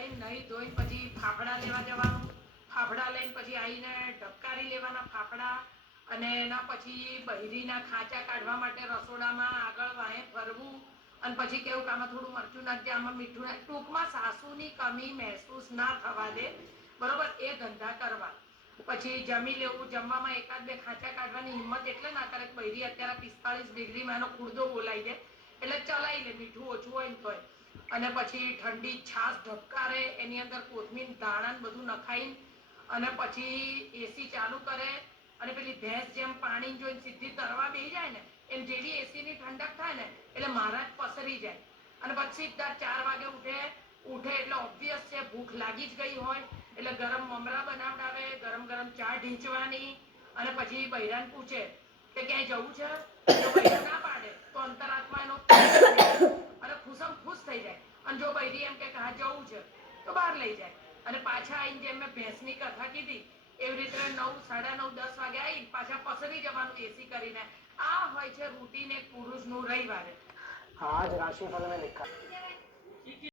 ખાઈને નહીં ધોઈને પછી ફાફડા લેવા જવાનું, ફાફડા લઈને પછી આવીને ઢબકારી લેવાના ફાફડા, અને એના પછી બૈરીના ખાંચા કાઢવા માટે રસોડામાં આગળ વાહે ફરવું, અને પછી કેવું કે આમાં થોડું મરચું નાખજે, આમાં મીઠું નાખ, ટૂંકમાં સાસુની કમી મહેસૂસ ના થવા દે, બરોબર, એ ધંધા કરવા. પછી જમી લેવું, જમવામાં એકાદ બે ખાંચા કાઢવાની હિંમત એટલે ના કરે. બૈરી અત્યારે 45 ડિગ્રીમાં એનો કુડદો બોલાઈ જાય એટલે ચલાવી લે, મીઠું ઓછું હોય ને તોય. અને પછી ઠંડી છાશ ઢબકારે, એની અંદર કોથમીર ધાણા બધું નખાઈને, અને પછી એસી ચાલુ કરે, અને પેલી ભેંસ જેમ પાણી જોઈને સીધી તરવા બેસી જાય ને એમ જેવી એસીની ઠંડક થાય ને એટલે મહારાજ પસરી જાય. અને પછી સીધા 4 વાગે ઉઠે એટલે ઓબ્વિયસ છે ભૂખ લાગી જ ગઈ હોય એટલે ગરમ મમરા બનાવડાવે, ગરમ ગરમ ચા ઢીંચવાની, અને પછી બૈરાને પૂછે કે ક્યાંય જવું છે. જો બૈરો ના પાડે તો અંતરાત્મા એનો અને ખુશમ ખુશ થઈ જાય. અને જો બૈરી એમ કે હા જવું છે તો બહાર લઈ જાય. અને પાછા આવીને જેમ મેં ભેંસની કથા કીધી એવી રીતે 9, 9:30, 10 વાગે આવી પાછા પસરી જવાનું એસી કરીને. આ હોય છે રૂટીન એક પુરુષનું રવિવારે. आज राशिफल में लिखा